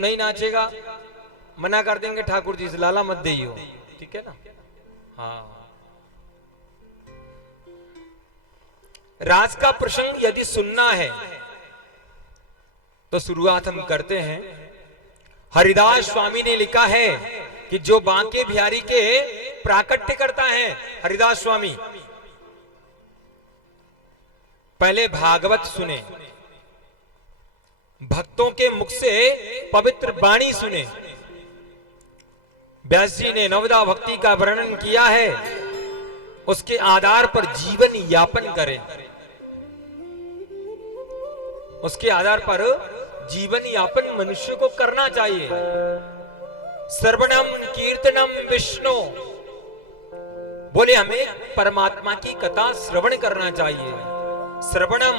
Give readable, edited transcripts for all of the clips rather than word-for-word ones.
नहीं नाचेगा मना कर देंगे ठाकुर जी से, लाला मत दे हो, ठीक है ना। हाँ, राज का प्रसंग यदि सुनना है तो शुरुआत हम करते हैं। हरिदास स्वामी ने लिखा है कि जो बांके बिहारी के प्राकट्य करता है हरिदास स्वामी, पहले भागवत सुने, भक्तों के मुख से पवित्र वाणी सुने। व्यास जी ने नवदा भक्ति का वर्णन किया है, उसके आधार पर जीवन यापन करें, उसके आधार पर जीवन यापन मनुष्य को करना चाहिए। श्रवणम कीर्तनम विष्णु, बोले हमें परमात्मा की कथा श्रवण करना चाहिए। श्रवणम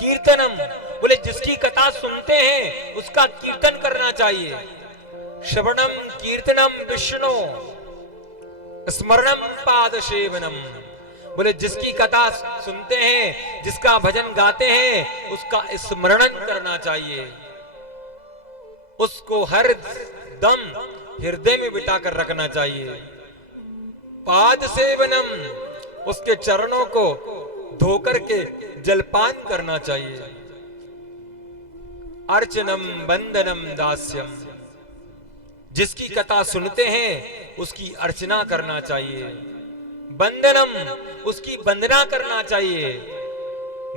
कीर्तनम, बोले जिसकी कथा सुनते हैं उसका कीर्तन करना चाहिए। श्रवणम कीर्तनम विष्णु स्मरणम पाद सेवनम, बोले जिसकी कथा सुनते हैं, जिसका भजन गाते हैं, उसका स्मरण करना चाहिए, उसको हर दम हृदय में बिठा कर रखना चाहिए। पाद सेवनम, उसके चरणों को धोकर के जलपान करना चाहिए। अर्चनम वंदनम दास्यम, जिसकी कथा सुनते हैं उसकी अर्चना करना चाहिए। वंदनम, उसकी वंदना करना चाहिए।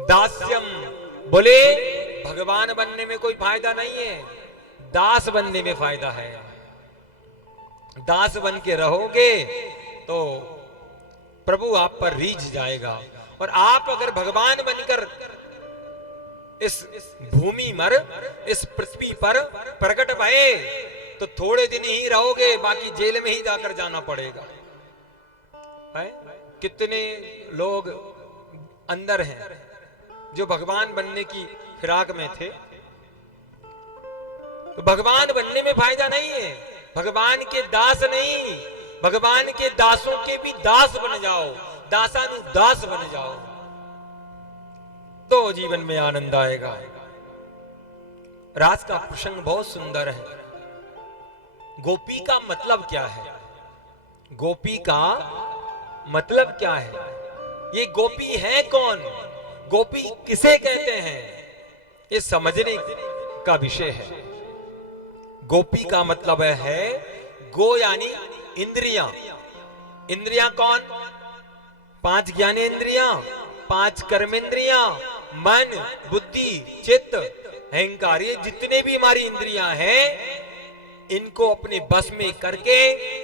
दास्यम, बोले भगवान बनने में कोई फायदा नहीं है, दास बनने में फायदा है। दास बन के रहोगे तो प्रभु आप पर रीझ जाएगा, और आप अगर भगवान बनकर इस भूमि पर, इस पृथ्वी पर प्रकट भये तो थोड़े दिन ही रहोगे, बाकी जेल में ही जाकर जाना पड़ेगा। है? कितने लोग अंदर हैं जो भगवान बनने की फिराक में थे। तो भगवान बनने में फायदा नहीं है, भगवान के दास नहीं, भगवान के दासों के भी दास बन जाओ, दासानुदास बन जाओ, तो जीवन में आनंद आएगा। रास का प्रसंग बहुत सुंदर है। गोपी का मतलब क्या है? गोपी का मतलब क्या है? ये गोपी है कौन? गोपी किसे कहते हैं? ये समझने का विषय है। गोपी का मतलब है गो यानी इंद्रियां। इंद्रियां कौन? 5 ज्ञानेंद्रियां, 5 कर्मेंद्रियां, मन, बुद्धि, चित्त, अहंकार, ये जितने भी हमारी इंद्रियां हैं इनको अपने बस में करके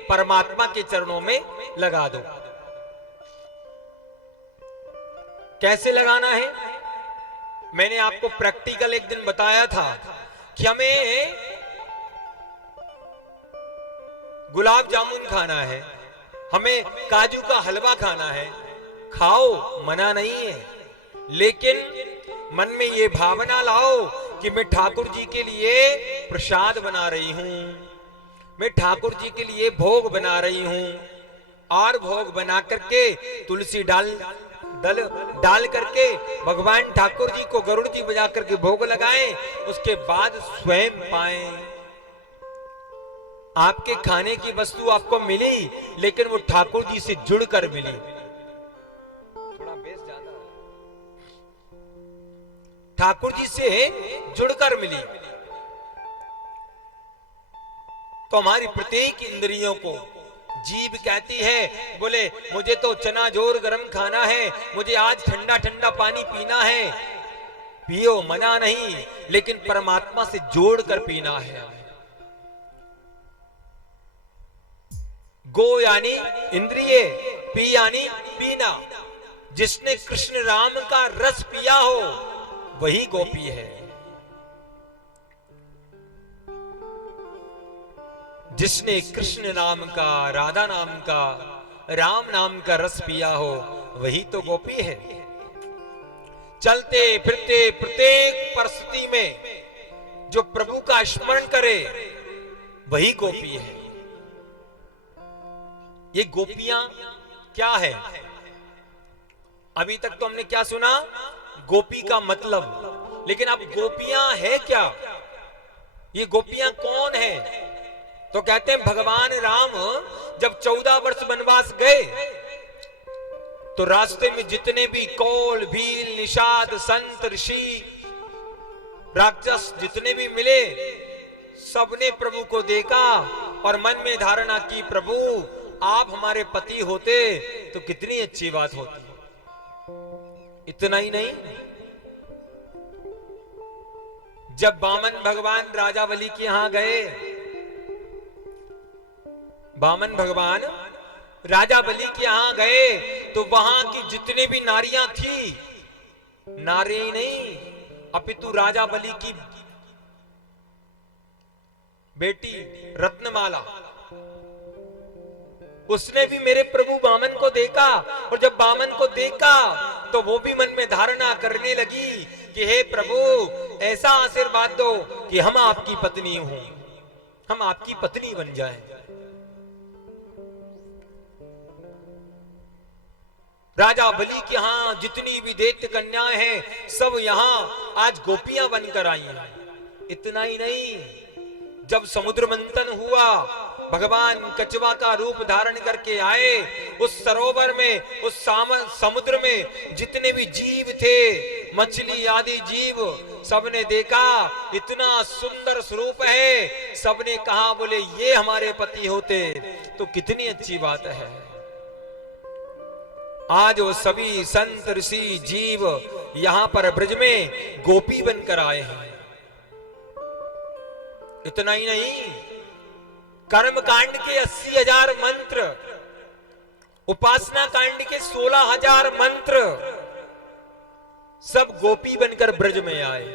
परमात्मा के चरणों में लगा दो। कैसे लगाना है? मैंने आपको प्रैक्टिकल एक दिन बताया था कि हमें गुलाब जामुन खाना है, हमें काजू का हलवा खाना है, खाओ, मना नहीं है, लेकिन मन में ये भावना लाओ कि मैं ठाकुर जी के लिए प्रसाद बना रही हूं, मैं ठाकुर जी के लिए भोग बना रही हूं, और भोग बना करके तुलसी डाल करके भगवान ठाकुर जी को गरुड़ जी बजा करके भोग लगाएं, उसके बाद स्वयं पाएं। आपके खाने की वस्तु आपको मिली लेकिन वो ठाकुर जी से जुड़कर मिली। थोड़ा बेस ज्यादा, ठाकुर जी से जुड़कर मिली। तो हमारी प्रत्येक इंद्रियों को, जीभ कहती है बोले मुझे तो चना जोर गरम खाना है, मुझे आज ठंडा ठंडा पानी पीना है, पियो, मना नहीं, लेकिन परमात्मा से जोड़कर पीना है। गो यानी इंद्रिय, पी यानी पीना। जिसने कृष्ण राम का रस पिया हो वही गोपी है। जिसने कृष्ण नाम का, राधा नाम का, राम नाम का रस पिया हो वही तो गोपी है। चलते फिरते प्रत्येक परिस्थिति में जो प्रभु का स्मरण करे वही गोपी है। ये गोपियां क्या है? अभी तक तो हमने क्या सुना? गोपी का मतलब, लेकिन अब गोपियां है क्या? ये गोपियां कौन है? तो कहते हैं भगवान राम जब 14 वर्ष वनवास गए तो रास्ते में जितने भी कौल, भील, निषाद, संत, ऋषि, राक्षस जितने भी मिले, सबने प्रभु को देखा और मन में धारणा की, प्रभु आप हमारे पति होते तो कितनी अच्छी बात होती। इतना ही नहीं, जब वामन भगवान राजा बलि के यहां गए, वामन भगवान राजा बलि के यहां गए तो वहां की जितने भी नारियां थी, नारी नहीं अपितु राजा बलि की बेटी रत्नमाला, उसने भी मेरे प्रभु वामन को देखा, और जब वामन को देखा तो वो भी मन में धारणा करने लगी कि हे प्रभु ऐसा आशीर्वाद दो कि हम आपकी पत्नी हों, हम आपकी पत्नी बन जाएं। राजा बलि के यहां जितनी भी दैत्य कन्याएं हैं सब यहां आज गोपियां बनकर आई हैं। इतना ही नहीं, जब समुद्र मंथन हुआ, भगवान कछुआ का रूप धारण करके आए, उस सरोवर में, उस समुद्र में जितने भी जीव थे, मछली आदि जीव, सबने देखा इतना सुंदर स्वरूप है, सबने कहा बोले ये हमारे पति होते तो कितनी अच्छी बात है। आज वो सभी संत, ऋषि, जीव यहां पर ब्रज में गोपी बनकर आए हैं। इतना ही नहीं, कर्म कांड के 80,000 मंत्र, उपासना कांड के 16,000 मंत्र सब गोपी बनकर ब्रज में आए।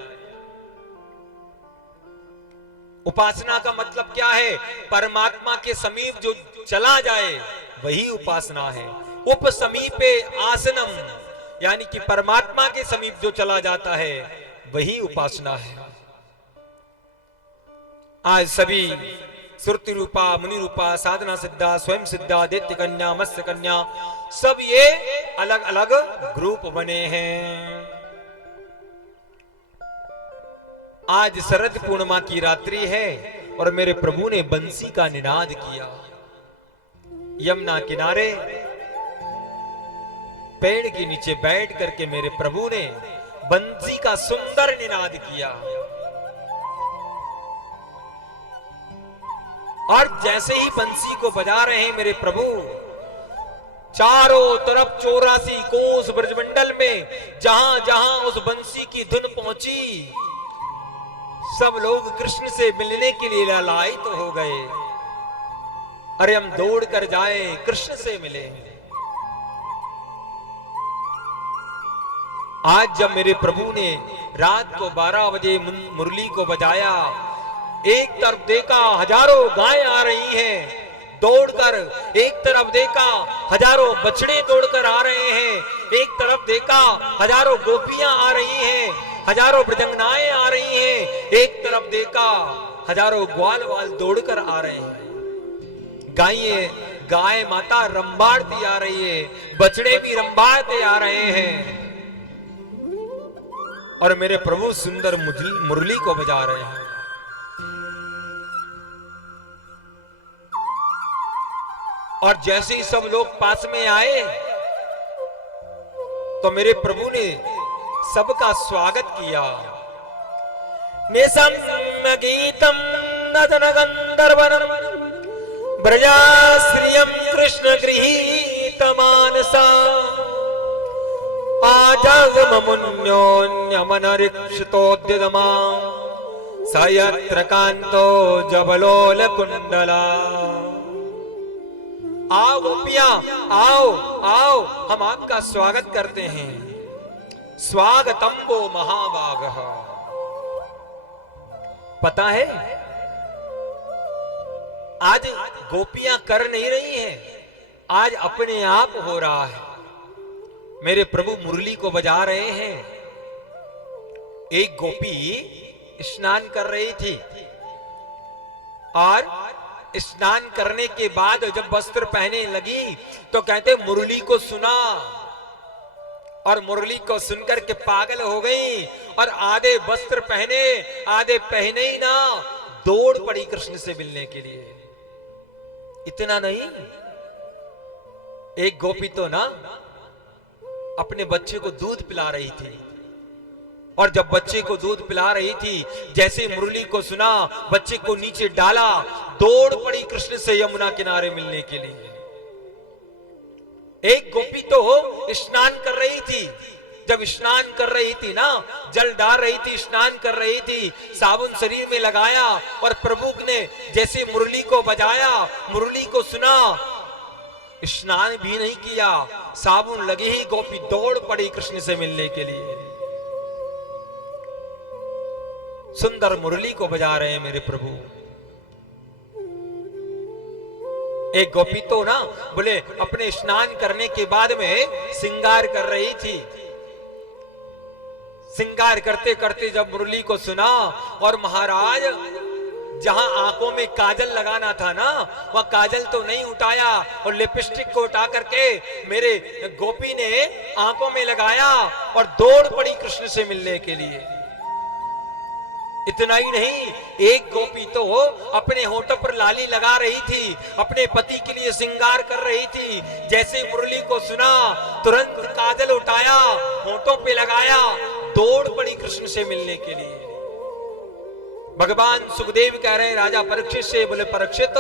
उपासना का मतलब क्या है? परमात्मा के समीप जो चला जाए वही उपासना है। उप समीपे आसनम, यानी कि परमात्मा के समीप जो चला जाता है वही उपासना है। आज सभी श्रुति रूपा, मुनि रूपा, साधना सिद्धा, स्वयं सिद्धा, दैत्य कन्या, मत्स्य कन्या, सब ये अलग अलग ग्रुप बने हैं। आज शरद पूर्णिमा की रात्रि है और मेरे प्रभु ने बंसी का निनाद किया। यमुना किनारे पेड़ के नीचे बैठ करके मेरे प्रभु ने बंसी का सुंदर निनाद किया। और जैसे ही बंसी को बजा रहे हैं मेरे प्रभु, चारों तरफ 84 कोस ब्रजमंडल में जहां जहां उस बंसी की धुन पहुंची, सब लोग कृष्ण से मिलने के लिए लालायित हो गए। अरे हम दौड़ कर जाए, कृष्ण से मिले। आज जब मेरे प्रभु ने रात को 12 बजे मुरली को बजाया, एक तरफ देखा हजारों गायें आ रही हैं दौड़कर, एक तरफ देखा हजारों बछड़े दौड़कर आ रहे हैं, एक तरफ देखा हजारों गोपियां आ रही हैं, हजारों ब्रजंगनाएं आ रही हैं, एक तरफ देखा हजारों ग्वाल वाल दौड़कर आ रहे हैं। गाय माता रंबाड़ती आ रही है, बछड़े भी रंबाड़ते आ रहे हैं, और मेरे प्रभु सुंदर मुरली को बजा रहे हैं। और जैसे ही सब लोग पास में आए तो मेरे प्रभु ने सबका स्वागत किया। निसम गीतम नदन गंधर्वनम ब्रजाश्रियम कृष्ण गृहीत मानसा आजगममुन्योन्यमनरिक्षितोद्यतमा सयत्र कांतो जबलोल कुंडला। आओ गोपियां, आओ आओ, हम आपका स्वागत करते हैं। स्वागतम वो महाभागः। पता है आज गोपियां कर नहीं रही हैं, आज अपने आप हो रहा है। मेरे प्रभु मुरली को बजा रहे हैं। एक गोपी स्नान कर रही थी और स्नान करने के बाद जब वस्त्र पहने लगी तो कहते मुरली को सुना, और मुरली को सुनकर के पागल हो गई, और आधे वस्त्र पहने आधे पहने ही ना, दौड़ पड़ी कृष्ण से मिलने के लिए। इतना नहीं, एक गोपी तो ना अपने बच्चे को दूध पिला रही थी, और जब बच्चे को दूध पिला रही थी, जैसे मुरली को सुना, बच्चे को नीचे डाला, दौड़ पड़ी कृष्ण से यमुना किनारे मिलने के लिए। एक गोपी तो स्नान कर रही थी, जब स्नान कर रही थी ना, जल डाल रही थी, स्नान कर रही थी, साबुन शरीर में लगाया, और प्रभु ने जैसे मुरली को बजाया, मुरली को सुना, स्नान भी नहीं किया, साबुन लगे ही गोपी दौड़ पड़ी कृष्ण से मिलने के लिए। सुंदर मुरली को बजा रहे हैं मेरे प्रभु। एक गोपी तो ना बोले अपने स्नान करने के बाद में श्रृंगार कर रही थी। श्रृंगार करते करते जब मुरली को सुना, और महाराज जहां आंखों में काजल लगाना था ना, वह काजल तो नहीं उठाया, और लिपस्टिक को उठा करके मेरे गोपी ने आंखों में लगाया और दौड़ पड़ी कृष्ण से मिलने के लिए। इतना ही नहीं, एक गोपी तो अपने होठों पर लाली लगा रही थी, अपने पति के लिए श्रृंगार कर रही थी, जैसे मुरली को सुना तुरंत काजल उठाया, होठों पे लगाया, दौड़ पड़ी कृष्ण से मिलने के लिए। भगवान सुखदेव कह रहे हैं राजा परीक्षित से, बोले परीक्षित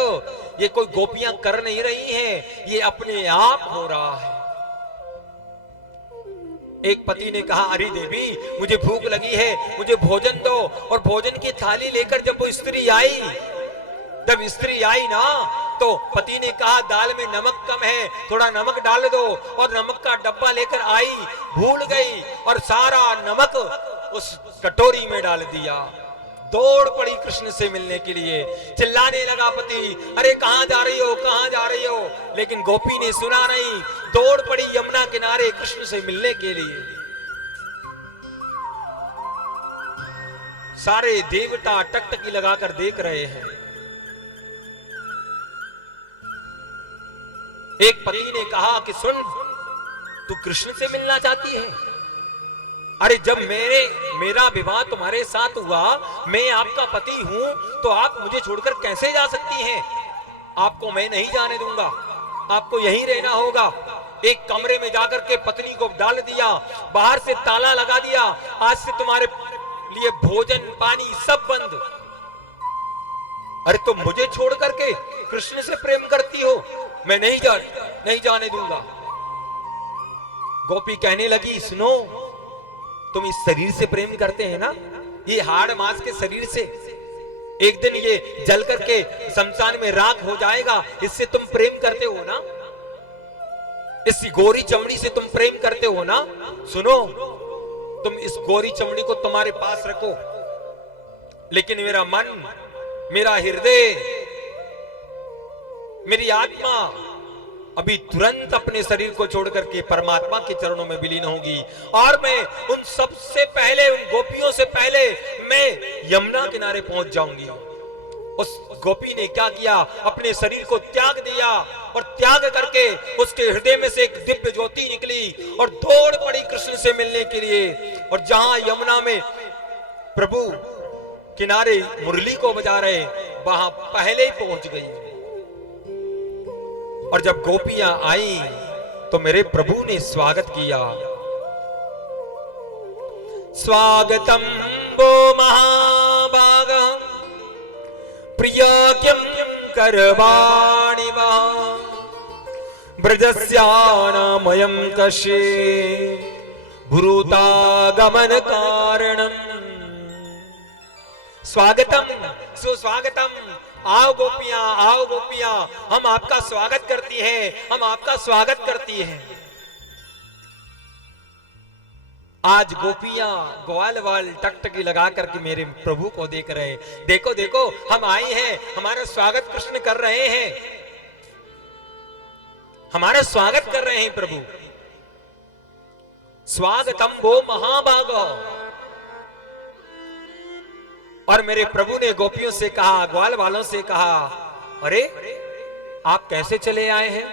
ये कोई गोपियां कर नहीं रही हैं, ये अपने आप हो रहा है। एक पति ने कहा, अरे देवी मुझे भूख लगी है, मुझे भोजन दो, और भोजन की थाली लेकर जब वो स्त्री आई, जब स्त्री आई ना, तो पति ने कहा दाल में नमक कम है, थोड़ा नमक डाल दो, और नमक का डब्बा लेकर आई, भूल गई और सारा नमक उस कटोरी में डाल दिया। दौड़ पड़ी कृष्ण से मिलने के लिए, चिल्लाने लगा पति, अरे कहां जा रही हो, कहां जा रही हो, लेकिन गोपी ने सुना नहीं, दौड़ पड़ी यमुना किनारे कृष्ण से मिलने के लिए। सारे देवता टकटकी लगाकर देख रहे हैं। एक पति ने कहा कि सुन, तू कृष्ण से मिलना चाहती है? अरे जब मेरा विवाह तुम्हारे साथ हुआ, मैं आपका पति हूं, तो आप मुझे छोड़कर कैसे जा सकती हैं? आपको मैं नहीं जाने दूंगा, आपको यहीं रहना होगा। एक कमरे में जाकर के पत्नी को डाल दिया, बाहर से ताला लगा दिया, आज से तुम्हारे लिए भोजन पानी सब बंद। अरे तुम मुझे छोड़ करके कृष्ण से प्रेम करती हो, मैं नहीं जाने दूंगा। गोपी कहने लगी, सुनो, तुम इस शरीर से प्रेम करते हैं ना, ये हाड़ मांस के शरीर से, एक दिन ये जल करके शमशान में राख हो जाएगा, इससे तुम प्रेम करते हो ना, इस गोरी चमड़ी से तुम प्रेम करते हो ना। सुनो, तुम इस गोरी चमड़ी को तुम्हारे पास रखो, लेकिन मेरा मन, मेरा हृदय, मेरी आत्मा अभी तुरंत अपने शरीर को छोड़ करके परमात्मा के चरणों में विलीन होगी, और मैं उन सबसे पहले, उन गोपियों से पहले मैं यमुना किनारे पहुंच जाऊंगी। उस गोपी ने क्या किया, अपने शरीर को त्याग दिया, और त्याग करके उसके हृदय में से एक दिव्य ज्योति निकली और दौड़ पड़ी कृष्ण से मिलने के लिए। और जहां यमुना में प्रभु किनारे मुरली को बजा रहे, वहां पहले ही पहुंच गई। और जब गोपियां आई तो मेरे प्रभु ने स्वागत किया। स्वागतम वो महाभाग प्रिय किम करवाणि वा ब्रजस्यानामयं कशे भ्रूतागमन कारणम। स्वागतम, सुस्वागतम, आओ गोपियां, आओ गोपियां, हम आपका स्वागत करती हैं, हम आपका स्वागत करती हैं। आज गोपियां ग्वाल वाल टकटकी लगा करके मेरे प्रभु को देख रहे हैं। देखो देखो, हम आई हैं, हमारा स्वागत कृष्ण कर रहे हैं, हमारा स्वागत कर रहे हैं प्रभु। स्वागतम वो महाभागो। और मेरे प्रभु ने गोपियों से कहा, ग्वाल वालों से कहा, अरे आप कैसे चले आए हैं?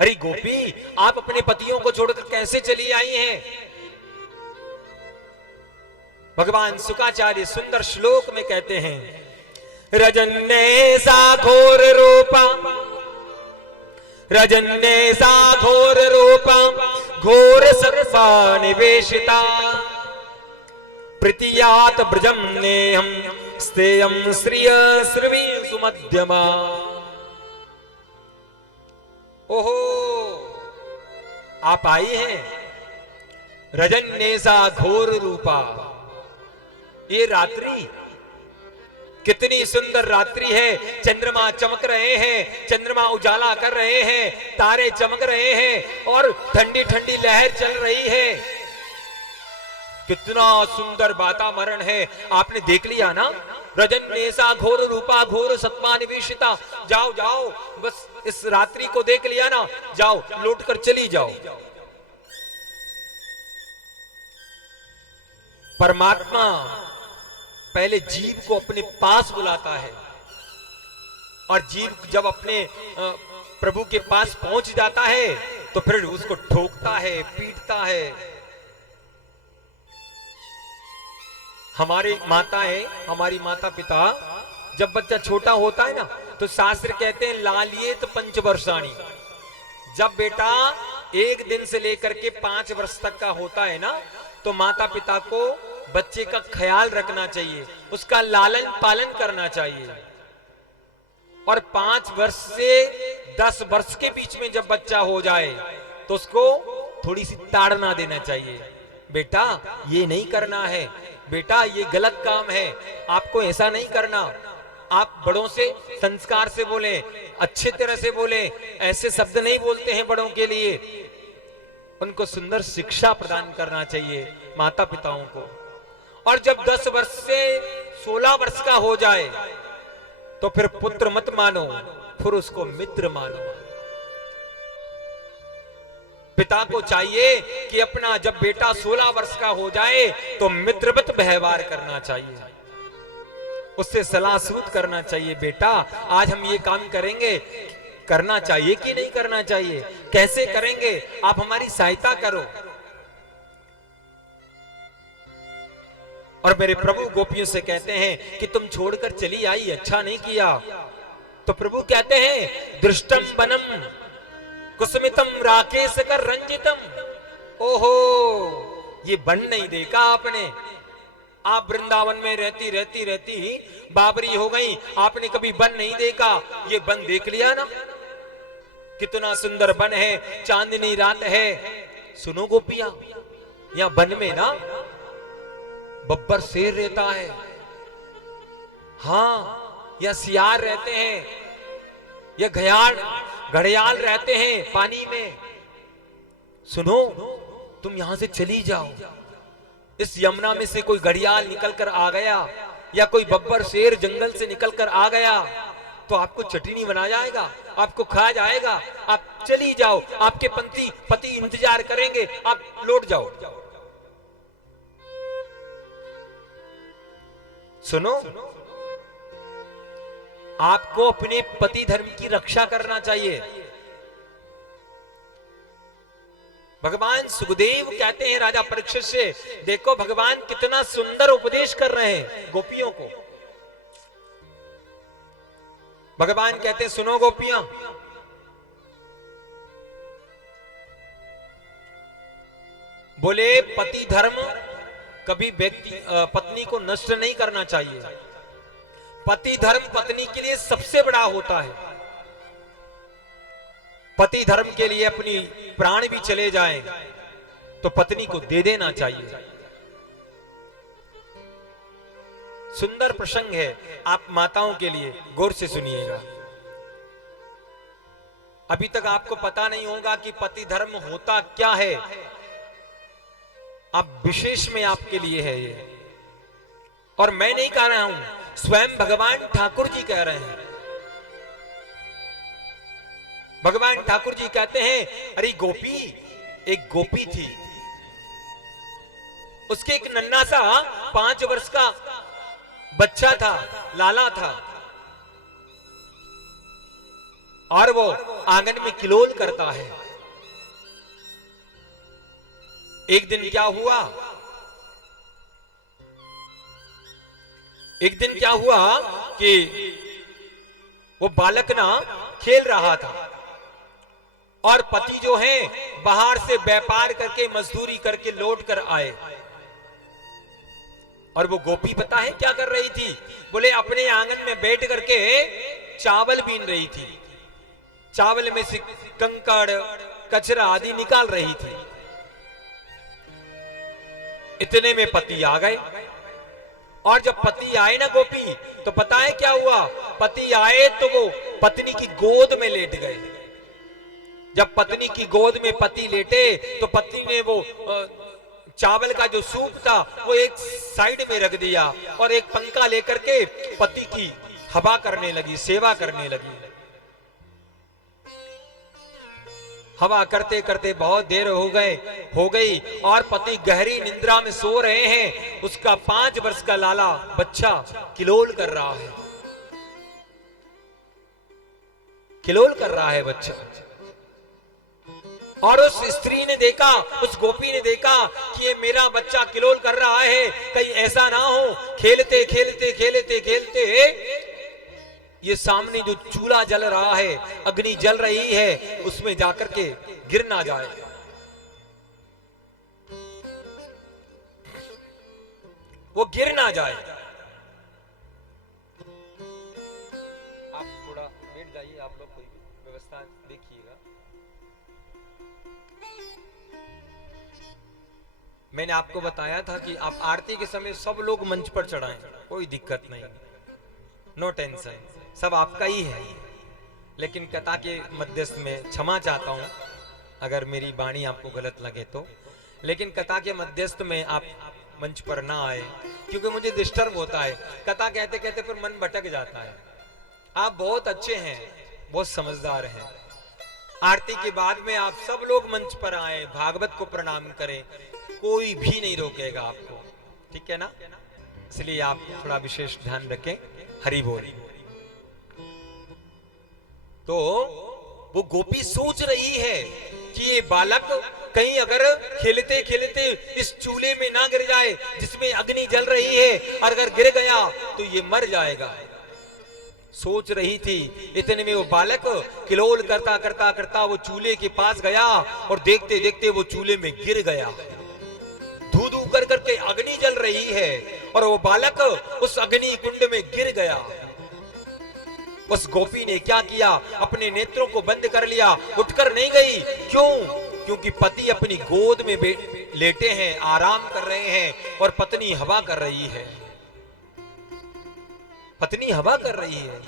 अरे गोपी, आप अपने पतियों को छोड़कर कैसे चली आई हैं? भगवान शुकाचार्य सुंदर श्लोक में कहते हैं, रजन्य सा घोर रूपा, रजन्य सा घोर रूपा, घोर सर्पा निवेशिता, प्रतीयात ब्रजम नेहम स्तेयम श्रिय श्रवी सुमध्यमा। ओहो, आप आई हैं रजन्य सा घोर रूपा। ये रात्रि कितनी सुंदर रात्रि है, चंद्रमा चमक रहे हैं, चंद्रमा उजाला कर रहे हैं, तारे चमक रहे हैं और ठंडी ठंडी लहर चल रही है। कितना सुंदर वातावरण है, आपने देख लिया ना। रजन्यसा घोर रूपा घोर सत्मा निवेशिता। जाओ जाओ, बस इस रात्रि को देख लिया ना, जाओ लौट कर चली जाओ। परमात्मा पहले जीव को अपने पास बुलाता है और जीव जब अपने प्रभु के पास पहुंच जाता है तो फिर उसको ठोकता है, पीटता है। हमारी माताएं, हमारी माता पिता, जब बच्चा छोटा होता है ना तो शास्त्र कहते हैं लालियेत पंचवर्षाणी। जब बेटा 1 दिन से लेकर के 5 वर्ष तक का होता है ना तो माता पिता को बच्चे का ख्याल रखना चाहिए, उसका लालन पालन करना चाहिए। और 5 वर्ष से 10 वर्ष के बीच में जब बच्चा हो जाए तो उसको थोड़ी सी ताड़ना देना चाहिए। बेटा ये नहीं करना है, बेटा ये गलत काम है, आपको ऐसा नहीं करना। आप बड़ों से संस्कार से बोले, अच्छे तरह से बोले, ऐसे शब्द नहीं बोलते हैं बड़ों के लिए। उनको सुंदर शिक्षा प्रदान करना चाहिए माता पिताओं को। और जब 10 वर्ष से 16 वर्ष का हो जाए तो फिर पुत्र मत मानो, फिर उसको मित्र मानो। पिता को चाहिए कि अपना जब बेटा 16 वर्ष का हो जाए तो मित्रवत व्यवहार करना चाहिए, उससे सलाह सूत करना चाहिए। बेटा आज हम ये काम करेंगे, करना चाहिए कि नहीं करना चाहिए, कैसे करेंगे, आप हमारी सहायता करो। और मेरे प्रभु गोपियों से कहते हैं कि तुम छोड़कर चली आई, अच्छा नहीं किया। तो प्रभु कहते हैं दृष्टम वनम कुसुमितम राकेश कर रंजितम। ओहो, ये वन नहीं देखा आपने। आप वृंदावन में रहती रहती रहती बाबरी हो गई, आपने कभी वन नहीं देखा। ये वन देख लिया ना, कितना सुंदर वन है, चांदनी रात है। सुनो गोपियां, यहां वन में ना बब्बर शेर रहता है, हाँ, या सियार रहते हैं, या घड़ियाल रहते हैं पानी में। सुनो, तुम यहां से चली जाओ। इस यमुना में से कोई घड़ियाल निकलकर आ गया या कोई बब्बर शेर जंगल से निकलकर आ गया तो आपको चटनी बना जाएगा, आपको खा जाएगा। आप चली जाओ, आपके पति इंतजार करेंगे, आप लौट जाओ। सुनो, आपको अपने पति धर्म की रक्षा करना चाहिए। भगवान सुखदेव कहते हैं राजा परीक्षित से, देखो भगवान कितना सुंदर उपदेश कर रहे हैं गोपियों को। भगवान कहते हैं सुनो गोपियां, बोले पति धर्म कभी व्यक्ति पत्नी को नष्ट नहीं करना चाहिए। पति धर्म पत्नी के लिए सबसे बड़ा होता है। पति धर्म के लिए अपनी प्राण भी चले जाएं तो पत्नी को दे देना चाहिए। सुंदर प्रसंग है, आप माताओं के लिए गौर से सुनिएगा। अभी तक आपको पता नहीं होगा कि पति धर्म होता क्या है, अब विशेष में आपके लिए है ये। और मैं नहीं कह रहा हूं, स्वयं भगवान ठाकुर जी कह रहे हैं। भगवान ठाकुर जी कहते हैं, अरे गोपी, एक गोपी थी, उसके एक नन्हा सा 5 वर्ष का बच्चा था, लाला था, और वो आंगन में किलोल करता है। एक दिन क्या हुआ, एक दिन क्या हुआ कि वो बालक ना खेल रहा था और पति जो है बाहर से व्यापार करके मजदूरी करके लौट कर आए और वो गोपी पता है क्या कर रही थी? बोले अपने आंगन में बैठ करके चावल बीन रही थी, चावल में से कंकड़ कचरा आदि निकाल रही थी। इतने में पति आ गए और जब पति आए ना गोपी, तो पता है क्या हुआ? पति आए तो वो पत्नी की गोद में लेट गए। जब पत्नी की गोद में पति लेटे तो पत्नी ने वो चावल का जो सूप था वो एक साइड में रख दिया और एक पंखा लेकर के पति की हवा करने लगी, सेवा करने लगी। हवा करते करते बहुत देर हो गई और पति गहरी निंद्रा में सो रहे हैं। उसका 5 वर्ष का लाला बच्चा किलोल कर रहा है, किलोल कर रहा है बच्चा। और उस स्त्री ने देखा, उस गोपी ने देखा कि ये मेरा बच्चा किलोल कर रहा है, कहीं ऐसा ना हो खेलते खेलते खेलते खेलते ये सामने जो चूल्हा जल रहा है, अग्नि जल रही है, उसमें जाकर के गिर ना जाए। वो गिर ना जाए। आप थोड़ा बैठ जाइए, आप लोग कोई व्यवस्था देखिएगा। मैंने आपको बताया था कि आप आरती के समय सब लोग मंच पर चढ़ाएं, कोई दिक्कत नहीं, नो टेंशन, सब आपका ही है। लेकिन कथा के मध्यस्थ में क्षमा चाहता हूं अगर मेरी वाणी आपको गलत लगे तो, लेकिन कथा के मध्यस्थ में आप मंच पर ना आए क्योंकि मुझे डिस्टर्ब होता है। कथा कहते कहते फिर मन भटक जाता है। आप बहुत अच्छे हैं, बहुत समझदार हैं। आरती के बाद में आप सब लोग मंच पर आए, भागवत को प्रणाम करें, कोई भी नहीं रोकेगा आपको, ठीक है ना? इसलिए आप थोड़ा विशेष ध्यान रखें। हरि बोल। तो वो गोपी सोच रही है कि ये बालक कहीं अगर खेलते खेलते इस चूल्हे में ना गिर जाए जिसमें अग्नि जल रही है, और अगर गिर गया तो ये मर जाएगा। सोच रही थी। इतने में वो बालक किलोल करता करता करता वो चूल्हे के पास गया और देखते देखते वो चूल्हे में गिर गया। धू धू कर करके अग्नि जल रही है और वो बालक उस अग्नि कुंड में गिर गया। उस गोपी ने क्या किया? अपने नेत्रों को बंद कर लिया, उठकर नहीं गई। क्यों? क्योंकि पति अपनी गोद में लेटे हैं, आराम कर रहे हैं और पत्नी हवा कर रही है। पत्नी हवा कर रही है।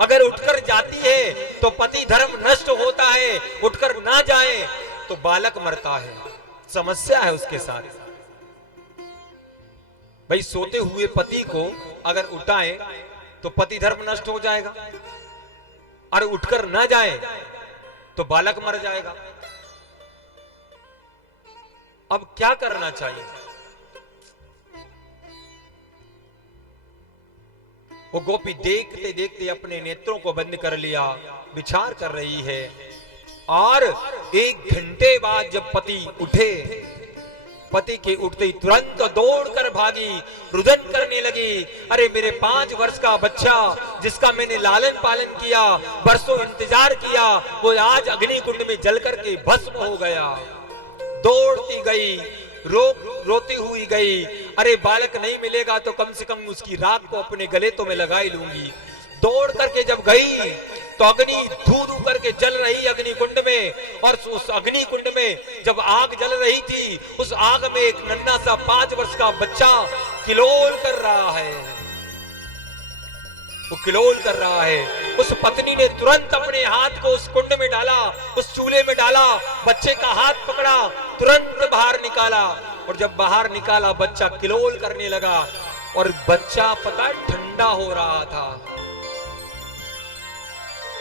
अगर उठकर जाती है तो पति धर्म नष्ट होता है, उठकर ना जाए तो बालक मरता है। समस्या है उसके साथ। भाई सोते हुए पति को अगर उठाए तो पति धर्म नष्ट हो जाएगा, और उठकर ना जाए तो बालक मर जाएगा। अब क्या करना चाहिए? वो गोपी देखते देखते अपने नेत्रों को बंद कर लिया, विचार कर रही है। और 1 घंटे बाद जब पति उठे, पति के उठते ही तुरंत दौड़कर भागी, रुदन करने लगी। अरे मेरे 5 वर्ष का बच्चा जिसका मैंने लालन पालन किया, बरसों इंतजार किया, वो आज अग्नि कुंड में जल करके भस्म हो गया। दौड़ती गई, रोती हुई गई। अरे बालक नहीं मिलेगा तो कम से कम उसकी राख को अपने गले तो मैं लगा ही लूंगी। दौड़ करके जब गई तो अग्नि धू धू करके जल रही अग्नि कुंड में, और उस अग्नि कुंड में जब आग जल रही थी, उस आग में एक नन्हा सा 5 वर्ष का बच्चा किलोल कर रहा है। वो किलोल कर रहा है। उस पत्नी ने तुरंत अपने हाथ को उस कुंड में डाला, उस चूल्हे में डाला, बच्चे का हाथ पकड़ा, तुरंत बाहर निकाला। और जब बाहर निकाला बच्चा किलोल करने लगा, और बच्चा पता ठंडा हो रहा था।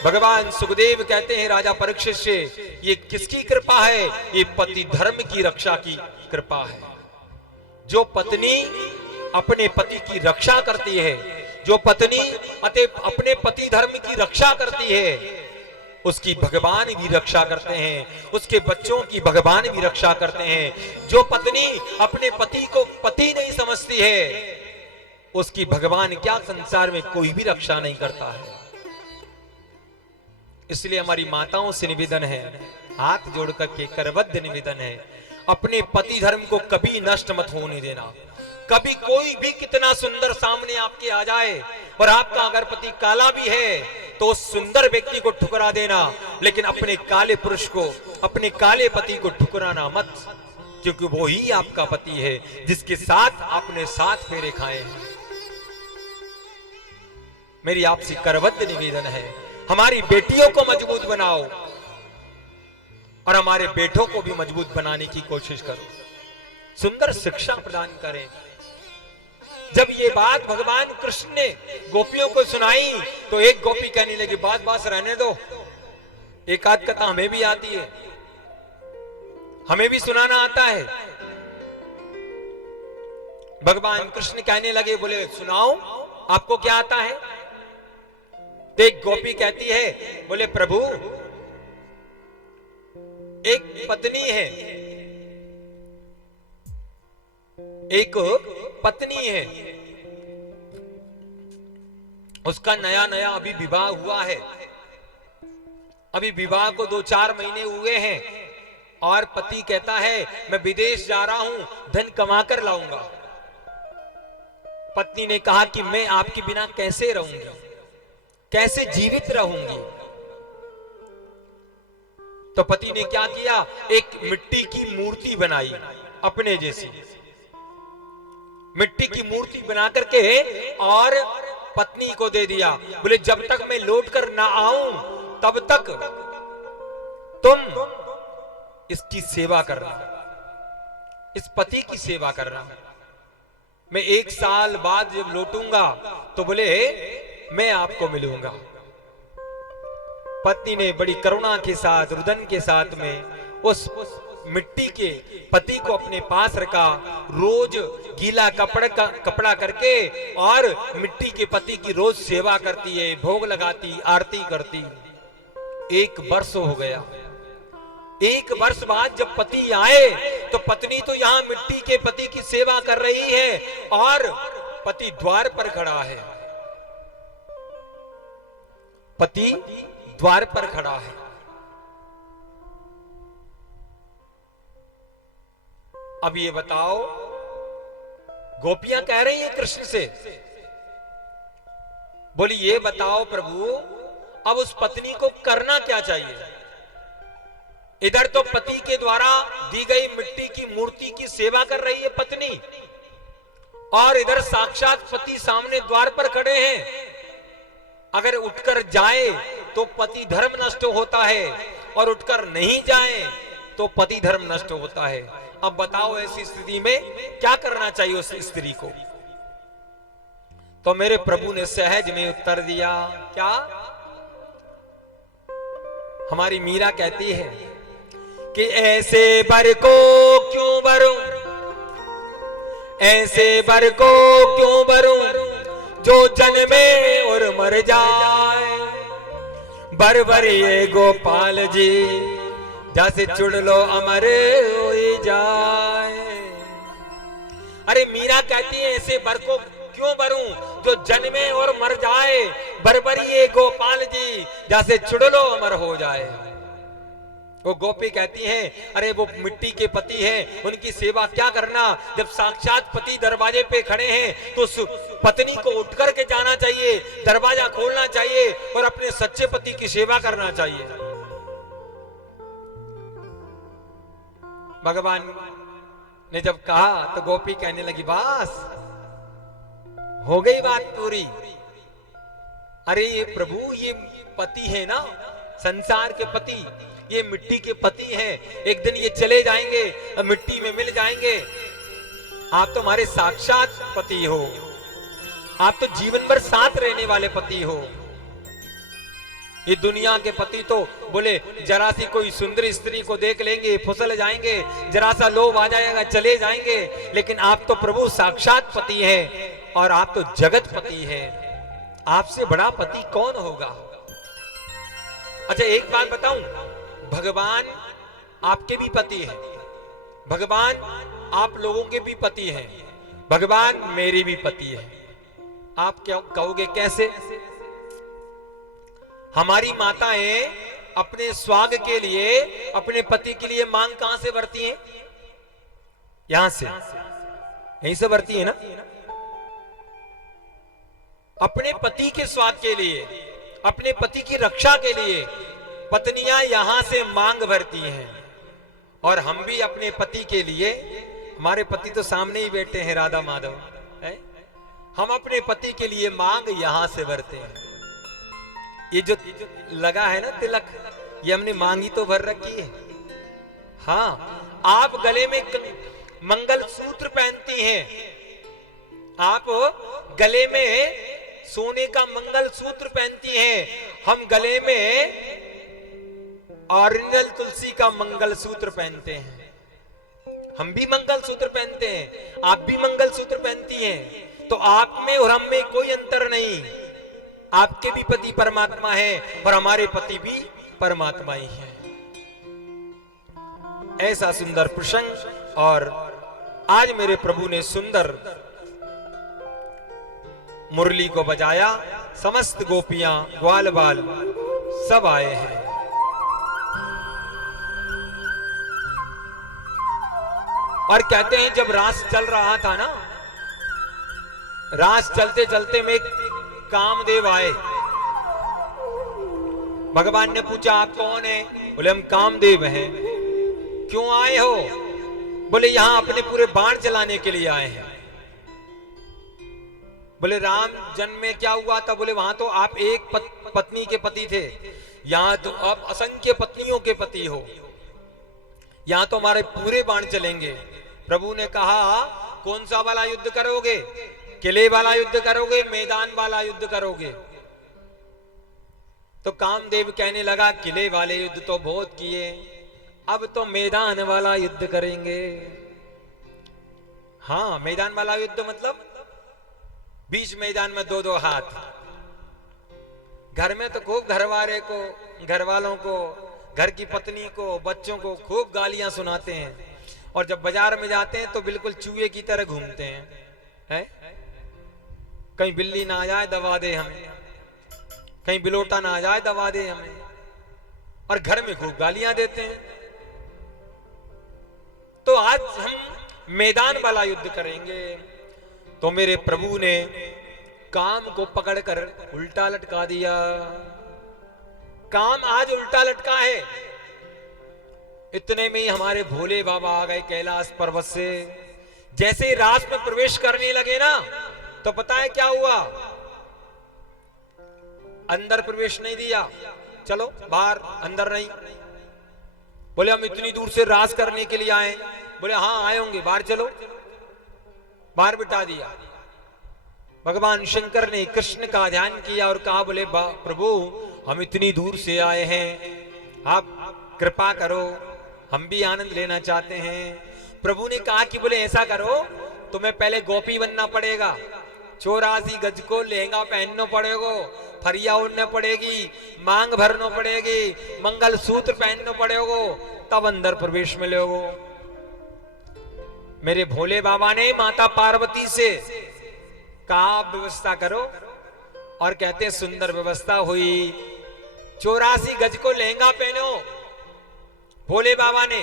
भगवान सुखदेव कहते हैं राजा परीक्षित से, ये किसकी कृपा है? ये पति धर्म की रक्षा की कृपा है। जो पत्नी अपने पति की रक्षा करती है, जो पत्नी अपने पति धर्म की रक्षा करती है, उसकी भगवान भी रक्षा करते हैं, उसके बच्चों की भगवान भी रक्षा करते हैं। जो पत्नी अपने पति को पति नहीं समझती है, उसकी भगवान क्या संसार में कोई भी रक्षा नहीं करता है। इसलिए हमारी माताओं से निवेदन है, हाथ जोड़ करके करबद्ध निवेदन है, अपने पति धर्म को कभी नष्ट मत होने देना। कभी कोई भी कितना सुंदर सामने आपके आ जाए और आपका अगर पति काला भी है तो उस सुंदर व्यक्ति को ठुकरा देना, लेकिन अपने काले पुरुष को, अपने काले पति को ठुकराना मत, क्योंकि वो ही आपका पति है जिसके साथ आपने 7 फेरे खाए हैं। मेरी आपसे करबद्ध निवेदन है, हमारी बेटियों को मजबूत बनाओ और हमारे बेटों को भी मजबूत बनाने की कोशिश करो, सुंदर शिक्षा प्रदान करें। जब ये बात भगवान कृष्ण ने गोपियों को सुनाई तो एक गोपी कहने लगी, बात बात रहने दो, एक आध कथा हमें भी आती है, हमें भी सुनाना आता है। भगवान कृष्ण कहने लगे, बोले सुनाओ आपको क्या आता है। तो एक गोपी कहती है, बोले प्रभु एक पत्नी है, एक पत्नी है, उसका नया नया अभी विवाह हुआ है, अभी विवाह को 2-4 महीने हुए हैं और पति कहता है मैं विदेश जा रहा हूं, धन कमा कर लाऊंगा। पत्नी ने कहा कि मैं आपके बिना कैसे रहूंगी, कैसे जीवित रहूंगी। तो पति ने क्या किया, एक मिट्टी की मूर्ति बनाई अपने जैसी, मिट्टी की मूर्ति बना करके और पत्नी को दे दिया। बोले जब तक मैं लौट कर ना आऊं तब तक तुम इसकी सेवा करना, इस पति की सेवा करना। मैं 1 साल बाद जब लौटूंगा तो बोले मैं आपको मिलूंगा। पत्नी ने बड़ी करुणा के साथ, रुदन के साथ में उस मिट्टी के पति को अपने पास रखा, रोज गीला कपड़ा करके और मिट्टी के पति की रोज सेवा करती है, भोग लगाती, आरती करती। 1 वर्ष हो गया। 1 वर्ष बाद जब पति आए तो पत्नी तो यहां मिट्टी के पति की सेवा कर रही है और पति द्वार पर खड़ा है, पति द्वार पर खड़ा है। अब ये बताओ, गोपियां कह रही हैं कृष्ण से, बोली ये बताओ प्रभु अब उस पत्नी को करना क्या चाहिए। इधर तो पति के द्वारा दी गई मिट्टी की मूर्ति की सेवा कर रही है पत्नी, और इधर साक्षात पति सामने द्वार पर खड़े हैं। अगर उठकर जाए तो पति धर्म नष्ट होता है और उठकर नहीं जाए तो पति धर्म नष्ट होता है। अब बताओ ऐसी स्थिति में क्या करना चाहिए उस स्त्री को। तो मेरे प्रभु ने सहज में उत्तर दिया, क्या? हमारी मीरा कहती है कि ऐसे बर को क्यों भरूं, ऐसे बर को क्यों भरूं जो जन्मे और मर जाए। बर बर ये गोपाल जी जैसे चुड़ लो अमर हो जाए। अरे मीरा कहती है ऐसे बर को क्यों भरूं जो जन्मे और मर जाए। बरबरी ये गोपाल जी जैसे चुड़ लो अमर हो जाए। वो गोपी कहती हैं अरे वो मिट्टी के पति हैं, उनकी सेवा क्या करना। जब साक्षात पति दरवाजे पे खड़े हैं तो पत्नी को उठ करके जाना चाहिए, दरवाजा खोलना चाहिए और अपने सच्चे पति की सेवा करना चाहिए। भगवान ने जब कहा तो गोपी कहने लगी बस हो गई बात पूरी। अरे ये प्रभु ये पति है ना, संसार के पति, ये मिट्टी के पति हैं। एक दिन ये चले जाएंगे, मिट्टी में मिल जाएंगे। आप तो हमारे साक्षात पति हो, आप तो जीवन भर साथ रहने वाले पति हो। ये दुनिया के पति तो बोले जरा सी कोई सुंदर स्त्री को देख लेंगे, फिसल जाएंगे, जरा सा लोभ आ जाएगा, चले जाएंगे। लेकिन आप तो प्रभु साक्षात पति हैं और आप तो जगत पति हैं। आपसे बड़ा पति कौन होगा। अच्छा एक बात बताऊं, भगवान आपके भी पति हैं, भगवान आप लोगों के भी पति हैं, भगवान मेरे भी पति हैं। आप क्या कहोगे कैसे? हमारी माताएं अपने स्वाग के लिए, अपने पति के लिए मांग कहां से भरती हैं? यहां से, यहीं से भरती है ना। अपने पति के स्वाग के लिए, अपने पति की रक्षा के लिए पत्नियां यहां से मांग भरती हैं। और हम भी अपने पति के लिए, हमारे पति तो सामने ही बैठे हैं राधा माधव है? हम अपने पति के लिए मांग यहां से भरते हैं। ये जो लगा है ना तिलक, ये हमने मांगी तो भर रखी है। हाँ, आप गले में मंगल सूत्र पहनती हैं, आप गले में सोने का मंगल सूत्र पहनती हैं, हम गले में ओरिजिनल तुलसी का मंगल सूत्र पहनते हैं। हम भी मंगल सूत्र पहनते हैं, आप भी मंगल सूत्र पहनती हैं। तो आप में और हम में कोई अंतर नहीं। आपके भी पति परमात्मा है और हमारे पति भी परमात्मा ही है। ऐसा सुंदर प्रसंग, और आज मेरे प्रभु ने सुंदर मुरली को बजाया। समस्त गोपियां, ग्वाल बाल सब आए हैं। और कहते हैं जब रास चल रहा था ना, रास चलते चलते में कामदेव आए। भगवान ने पूछा आप कौन है? बोले हम कामदेव हैं। क्यों आए हो? बोले यहां अपने पूरे बाण चलाने के लिए आए हैं। बोले राम जन्म में क्या हुआ था? बोले वहां तो आप एक पत्नी के पति थे, यहां तो आप असंख्य पत्नियों के पति हो। यहां तो हमारे पूरे बाण चलेंगे। प्रभु ने कहा कौन सा वाला युद्ध करोगे? किले वाला युद्ध करोगे, मैदान वाला युद्ध करोगे? तो कामदेव कहने लगा किले वाले युद्ध तो बहुत किए, अब तो मैदान वाला युद्ध करेंगे। हाँ, मैदान वाला युद्ध मतलब बीच मैदान में दो दो हाथ। घर में तो खूब घरवाले को, घर वालों को, घर की पत्नी को, बच्चों को खूब गालियां सुनाते हैं, और जब बाजार में जाते हैं तो बिल्कुल चूहे की तरह घूमते हैं। कहीं बिल्ली ना आ जाए दबा दे हमें, कहीं बिलोटा ना आ जाए दबा दे हमें, और घर में खूब गालियां देते हैं। तो आज हम मैदान वाला युद्ध करेंगे। तो मेरे प्रभु ने काम को पकड़कर उल्टा लटका दिया। काम आज उल्टा लटका है। इतने में ही हमारे भोले बाबा आ गए कैलाश पर्वत से। जैसे ही रास में प्रवेश करने लगे ना, तो पता है क्या हुआ? अंदर प्रवेश नहीं दिया, चलो बाहर, अंदर नहीं। बोले हम इतनी दूर से रास करने के लिए आए। बोले हाँ आए होंगे, बाहर चलो। बाहर बिठा दिया। भगवान शंकर ने कृष्ण का ध्यान किया और कहा बोले प्रभु हम इतनी दूर से आए हैं, आप कृपा करो, हम भी आनंद लेना चाहते हैं। प्रभु ने कहा कि बोले ऐसा करो, तुम्हें पहले गोपी बनना पड़ेगा, 84 गज को लहंगा पहनना पड़ेगा, फरिया उड़ना पड़ेगी, मांग भरना पड़ेगी, मंगल सूत्र पहनना पड़ेगा, तब अंदर प्रवेश मिलेगा। मेरे भोले बाबा ने माता पार्वती से कहा व्यवस्था करो, और कहते सुंदर व्यवस्था हुई। 84 गज को लहंगा पहनो भोले बाबा ने,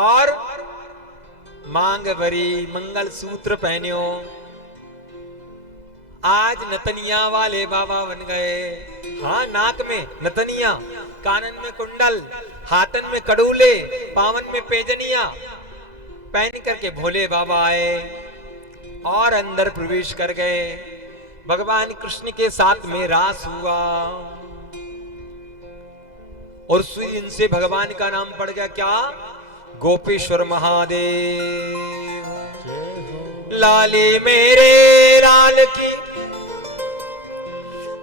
और मांग भरी, मंगल सूत्र पहनो। आज नतनिया वाले बाबा बन गए। हाँ, नाक में नतनिया, कानन में कुंडल, हाथन में कड़ूले, पावन में पेजनिया पहन करके भोले बाबा आए और अंदर प्रवेश कर गए। भगवान कृष्ण के साथ में रास हुआ, और उसी दिन से भगवान का नाम पड़ गया क्या? गोपेश्वर महादेव। लाले मेरे लाल की,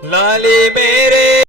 लाले मेरे